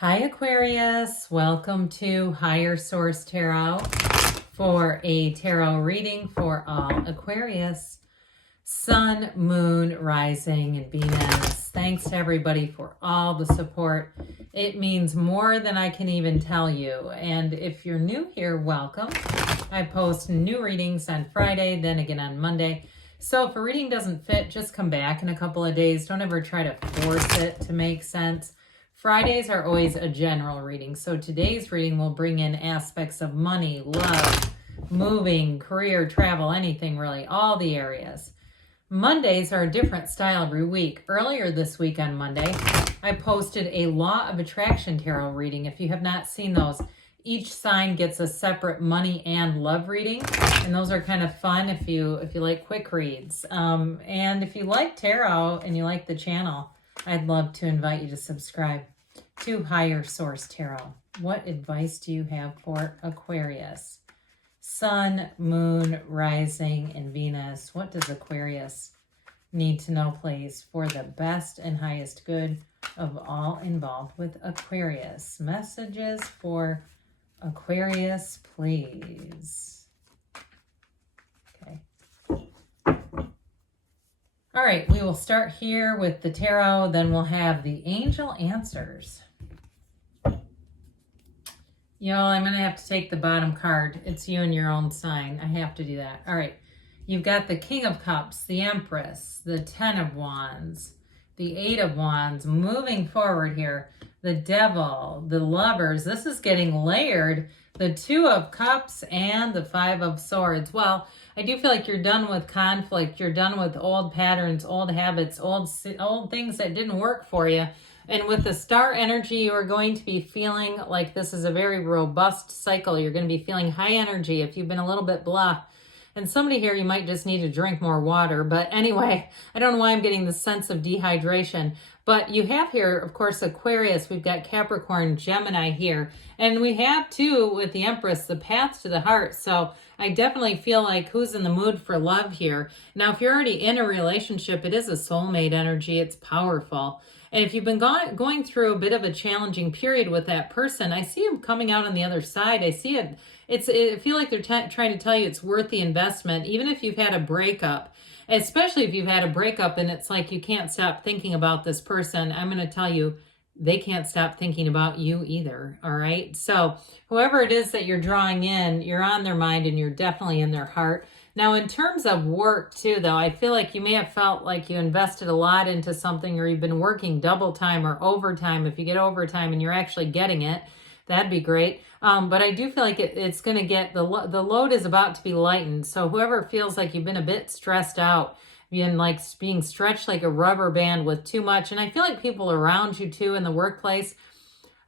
Hi Aquarius, welcome to Higher Source Tarot for a tarot reading for all Aquarius, Sun, Moon, Rising, and Venus. Thanks to everybody for all the support. It means more than I can even tell you. And if you're new here, welcome. I post new readings on Friday, then again on Monday. So if a reading doesn't fit, just come back in a couple of days. Don't ever try to force it to make sense. Fridays are always a general reading. So today's reading will bring in aspects of money, love, moving, career, travel, anything really, all the areas. Mondays are a different style every week. Earlier this week on Monday, I posted a Law of Attraction tarot reading. If you have not seen those, each sign gets a separate money and love reading. And those are kind of fun if you like quick reads. And if you like tarot and you like the channel, I'd love to invite you to subscribe to Higher Source Tarot. What advice do you have for Aquarius? Sun, Moon, Rising, and Venus. What does Aquarius need to know, please, for the best and highest good of all involved with Aquarius? Messages for Aquarius, please. Okay. All right, we will start here with the tarot, then we'll have the angel answers. You know, I'm going to have to take the bottom card. It's you and your own sign. I have to do that. All right, you've got the King of Cups, the Empress, the Ten of Wands, the Eight of Wands, moving forward here, the Devil, the Lovers. This is getting layered, the Two of Cups, and the Five of Swords. Well, I do feel like you're done with conflict. You're done with old patterns, old habits, old things that didn't work for you. And with the star energy, you are going to be feeling like this is a very robust cycle. You're going to be feeling high energy if you've been a little bit blah. And somebody here, you might just need to drink more water. But anyway, I don't know why I'm getting the sense of dehydration. But you have here, of course, Aquarius. We've got Capricorn, Gemini here. And we have, too, with the Empress, the path to the heart. So I definitely feel like who's in the mood for love here. Now, if you're already in a relationship, it is a soulmate energy. It's powerful. And if you've been going through a bit of a challenging period with that person, I see them coming out on the other side. I see it. I feel like they're trying to tell you it's worth the investment, even if you've had a breakup. Especially if you've had a breakup and it's like you can't stop thinking about this person. I'm going to tell you, they can't stop thinking about you either, all right? So whoever it is that you're drawing in, you're on their mind and you're definitely in their heart. Now, in terms of work, too, though, I feel like you may have felt like you invested a lot into something or you've been working double time or overtime. If you get overtime and you're actually getting it, that'd be great. But I do feel like it's going to get, the load is about to be lightened. So whoever feels like you've been a bit stressed out, being stretched like a rubber band with too much. And I feel like people around you, too, in the workplace,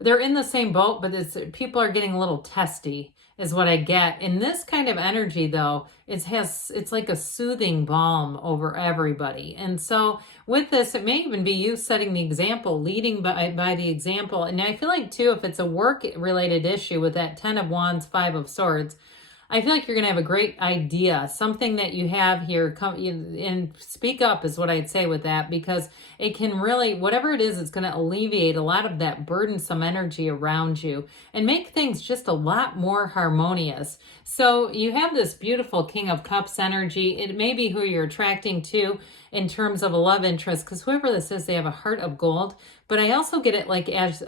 they're in the same boat, but people are getting a little testy is what I get. In this kind of energy, though, it's like a soothing balm over everybody. And so with this, it may even be you setting the example, leading by the example. And I feel like, too, if it's a work-related issue with that 10 of Wands, 5 of Swords, I feel like you're going to have a great idea, something that you have here, and speak up is what I'd say with that, because it can really, whatever it is, it's going to alleviate a lot of that burdensome energy around you and make things just a lot more harmonious. So you have this beautiful King of Cups energy. It may be who you're attracting to in terms of a love interest, because whoever this is, they have a heart of gold. But I also get it like as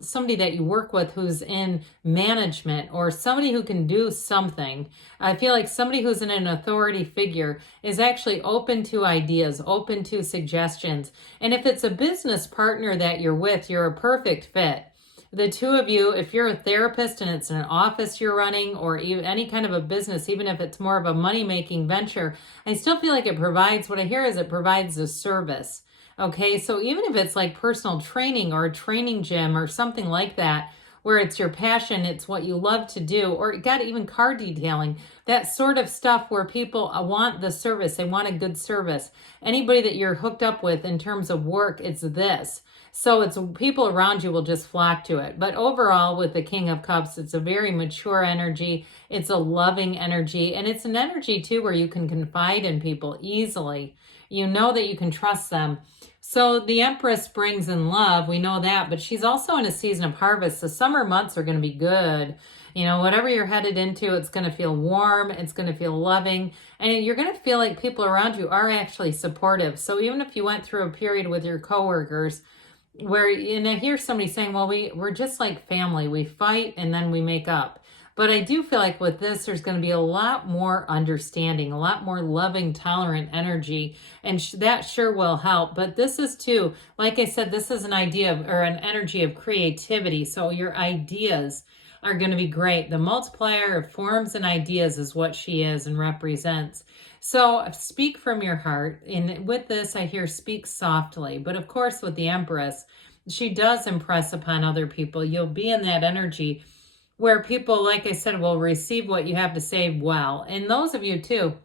somebody that you work with who's in management or somebody who can do something. I feel like somebody who's in an authority figure is actually open to ideas, open to suggestions. And if it's a business partner that you're with, you're a perfect fit. The two of you, if you're a therapist and it's an office you're running or even any kind of a business, even if it's more of a money-making venture, I still feel like it provides, what I hear is it provides a service. Okay, so even if it's like personal training or a training gym or something like that, where it's your passion, it's what you love to do, or you got even car detailing, that sort of stuff where people want the service, they want a good service. Anybody that you're hooked up with in terms of work, it's this. So it's people around you will just flock to it. But overall, with the King of Cups, it's a very mature energy. It's a loving energy. And it's an energy, too, where you can confide in people easily. You know that you can trust them. So the Empress brings in love. We know that, but she's also in a season of harvest. The summer months are going to be good. You know, whatever you're headed into, it's going to feel warm. It's going to feel loving. And you're going to feel like people around you are actually supportive. So even if you went through a period with your coworkers where, and I hear somebody saying, well, we're just like family. We fight and then we make up. But I do feel like with this, there's going to be a lot more understanding, a lot more loving, tolerant energy, and that sure will help. But this is too, like I said, this is an idea of, or an energy of creativity. So your ideas are going to be great. The multiplier of forms and ideas is what she is and represents. So speak from your heart. And with this, I hear speak softly. But of course, with the Empress, she does impress upon other people. You'll be in that energy where people, like I said, will receive what you have to say well. And those of you too,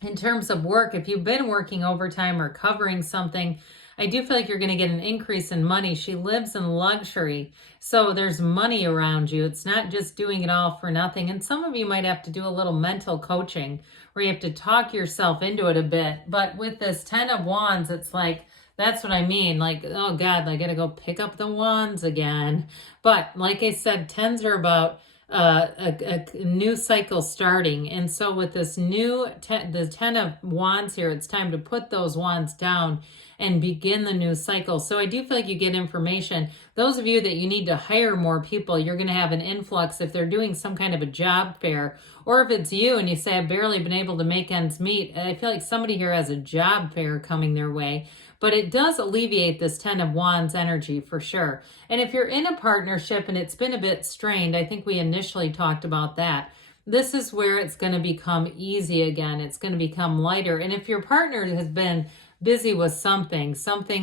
in terms of work, if you've been working overtime or covering something, I do feel like you're going to get an increase in money. She lives in luxury, so there's money around you. It's not just doing it all for nothing. And some of you might have to do a little mental coaching where you have to talk yourself into it a bit. But with this 10 of Wands, it's like, that's what I mean. Like, oh God, I got to go pick up the wands again. But like I said, 10s are about a new cycle starting. And so with this new, the 10 of Wands here, it's time to put those wands down and begin the new cycle. So I do feel like you get information. Those of you that you need to hire more people, you're going to have an influx if they're doing some kind of a job fair. Or if it's you and you say, I've barely been able to make ends meet, I feel like somebody here has a job fair coming their way. But it does alleviate this 10 of Wands energy for sure. And if you're in a partnership and it's been a bit strained, I think we initially talked about that. This is where it's going to become easy again. It's going to become lighter. And if your partner has been busy with something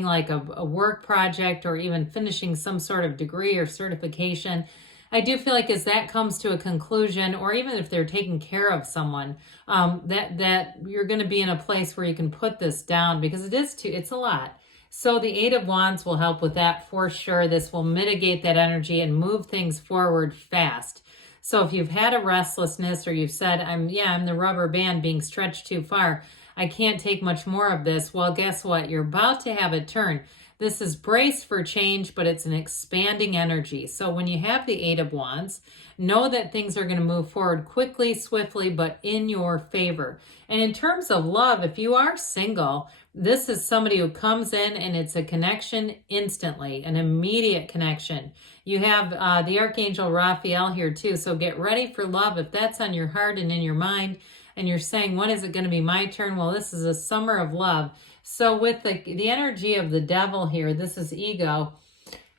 like a work project or even finishing some sort of degree or certification, I do feel like as that comes to a conclusion, or even if they're taking care of someone, that you're going to be in a place where you can put this down, because it's a lot. So the 8 of Wands will help with that for sure. This will mitigate that energy and move things forward fast. So if you've had a restlessness, or you've said, I'm the rubber band being stretched too far, I can't take much more of this. Well, guess what? You're about to have a turn. This is brace for change, but it's an expanding energy. So when you have the 8 of Wands, know that things are going to move forward quickly, swiftly, but in your favor. And in terms of love, if you are single, this is somebody who comes in and it's a connection instantly, an immediate connection. You have the Archangel Raphael here too. So get ready for love. If that's on your heart and in your mind, and you're saying, when is it going to be my turn? Well, this is a summer of love. So with the energy of the devil here, this is ego.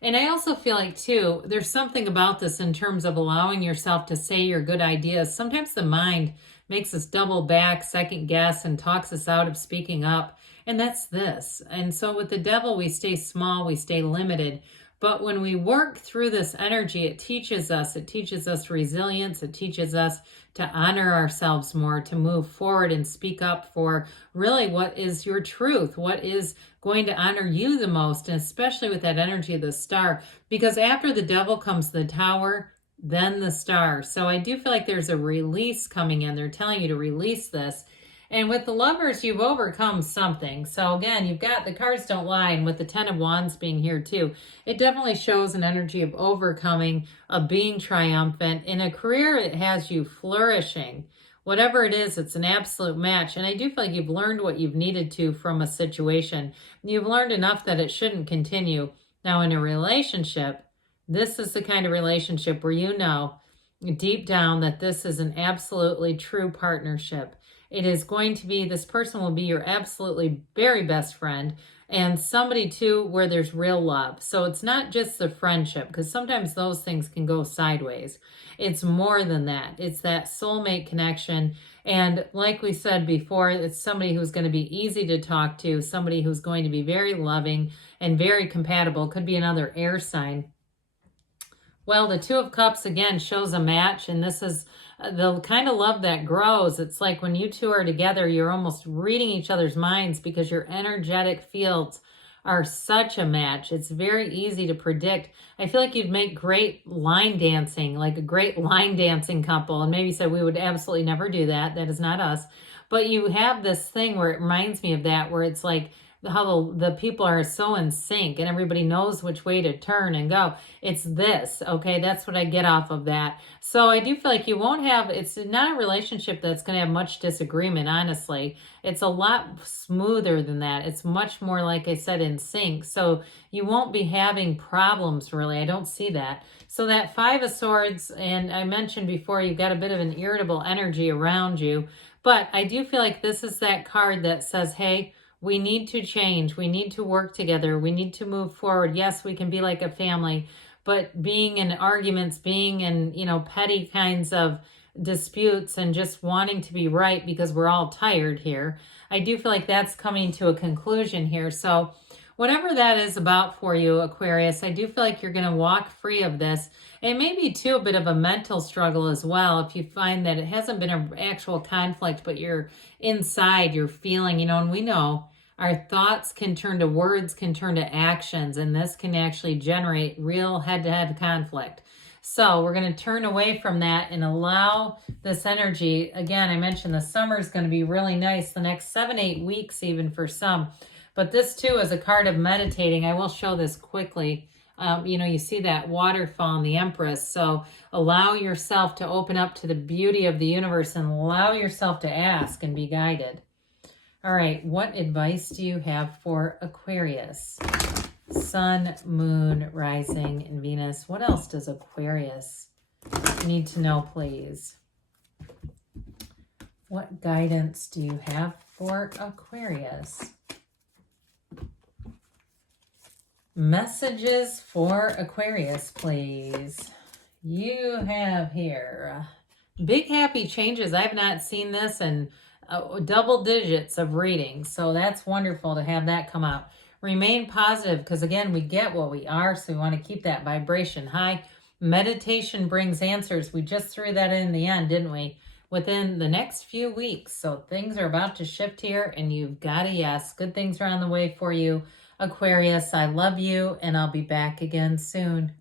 And I also feel like too, there's something about this in terms of allowing yourself to say your good ideas. Sometimes the mind makes us double back, second guess, and talks us out of speaking up. And that's this. And so with the devil, we stay small, we stay limited. But when we work through this energy, it teaches us resilience. It teaches us to honor ourselves more, to move forward and speak up for really what is your truth, what is going to honor you the most, and especially with that energy of the star. Because after the devil comes the tower, then the star. So I do feel like there's a release coming in. They're telling you to release this. And with the Lovers, you've overcome something. So again, you've got the cards don't lie. And with the 10 of Wands being here too, it definitely shows an energy of overcoming, of being triumphant. In a career, it has you flourishing. Whatever it is, it's an absolute match. And I do feel like you've learned what you've needed to from a situation. You've learned enough that it shouldn't continue. Now in a relationship, this is the kind of relationship where you know deep down that this is an absolutely true partnership. It is going to be, this person will be your absolutely very best friend, and somebody too where there's real love. So it's not just the friendship, because sometimes those things can go sideways. It's more than that. It's that soulmate connection. And like we said before, it's somebody who's going to be easy to talk to, somebody who's going to be very loving and very compatible. Could be another air sign. Well, the 2 of Cups again shows a match, and this is the kind of love that grows. It's like when you two are together, you're almost reading each other's minds because your energetic fields are such a match. It's very easy to predict. I feel like you'd make great line dancing, like a great line dancing couple. And maybe you said we would absolutely never do that. That is not us. But you have this thing where it reminds me of that, where it's like how the people are so in sync and everybody knows which way to turn and go. It's this, okay? That's what I get off of that. So I do feel like you won't have, it's not a relationship that's going to have much disagreement, honestly. It's a lot smoother than that. It's much more, like I said, in sync. So you won't be having problems, really. I don't see that. So that Five of Swords, and I mentioned before, you've got a bit of an irritable energy around you. But I do feel like this is that card that says, hey, we need to change. We need to work together. We need to move forward. Yes, we can be like a family, but being in arguments, being in, you know, petty kinds of disputes and just wanting to be right because we're all tired here. I do feel like that's coming to a conclusion here. So whatever that is about for you, Aquarius, I do feel like you're going to walk free of this. It may be, too, a bit of a mental struggle as well if you find that it hasn't been an actual conflict, but you're inside, you're feeling, you know, and we know our thoughts can turn to words, can turn to actions, and this can actually generate real head-to-head conflict. So we're going to turn away from that and allow this energy. Again, I mentioned the summer is going to be really nice, the next 7-8 weeks even for some. But this, too, is a card of meditating. I will show this quickly. You know, you see that waterfall in the Empress. So allow yourself to open up to the beauty of the universe and allow yourself to ask and be guided. All right, what advice do you have for Aquarius? Sun, Moon, Rising, and Venus. What else does Aquarius need to know, please? What guidance do you have for Aquarius? Messages for Aquarius, please. You have here big happy changes. I've not seen this in double digits of readings, so that's wonderful to have that come out. Remain positive, because again, we get what we are, so we want to keep that vibration high. Meditation brings answers. We just threw that in the end, didn't we? Within the next few weeks. So things are about to shift here, and you've got a yes. Good things are on the way for you, Aquarius. I love you, and I'll be back again soon.